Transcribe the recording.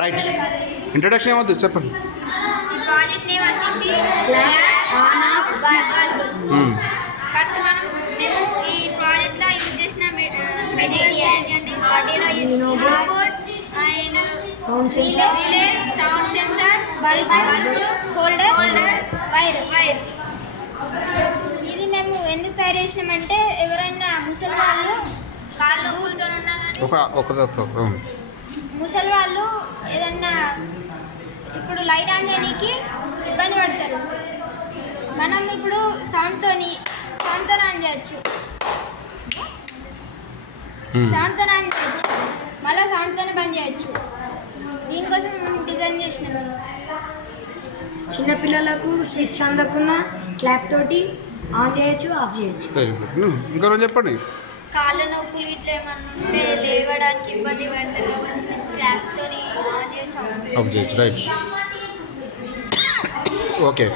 Right. Introduction ఏమవుతుంది చెప్పండి. ఈ ప్రాజెక్ట్ నేమ్ వచ్చేసి ఆన్ ఆఫ్ బల్బ్. ఫస్ట్ మేము ఈ ప్రాజెక్ట్లో యూజ్ చేసిన మెటీరియల్స్ ఏంటంటే robot and sound sensor, relay, sound sensor, bulb, holder, wire. ఇది మేము ఎందుకు తయారు చేసినామంటే ఎవరైనా ముసలి వాళ్ళు కాళ్ళు నొప్పులతో ఉన్నా కానీ ముసలి వాళ్ళు ఏదన్నా ఇప్పుడు లైట్ ఆన్ చేయడానికి ఇబ్బంది పడతారు. మనం ఇప్పుడు సౌండ్తో ఆన్ చేయొచ్చు, సౌండ్తో ఆన్ చేయొచ్చు, మళ్ళీ సౌండ్తోనే బంద్ చేయొచ్చు. దీనికోసం మేము డిజైన్ చేసినాము. చిన్నపిల్లలకు స్విచ్ అందకున్న క్లాప్ తోటి ఆన్ చేయొచ్చు, ఆఫ్ చేయొచ్చు. Very good. ఇంకా రోజు చెప్పండి. కాళ్ళ నొప్పులు ఇట్లా ఏమన్నా ఉంటే లేవడానికి ఇబ్బంది పడతారు కాబట్టి మేము క్రాఫ్ట్తో ఆన్ చేయొచ్చు, ఆఫ్ చేయొచ్చు. రైట్. ఓకే.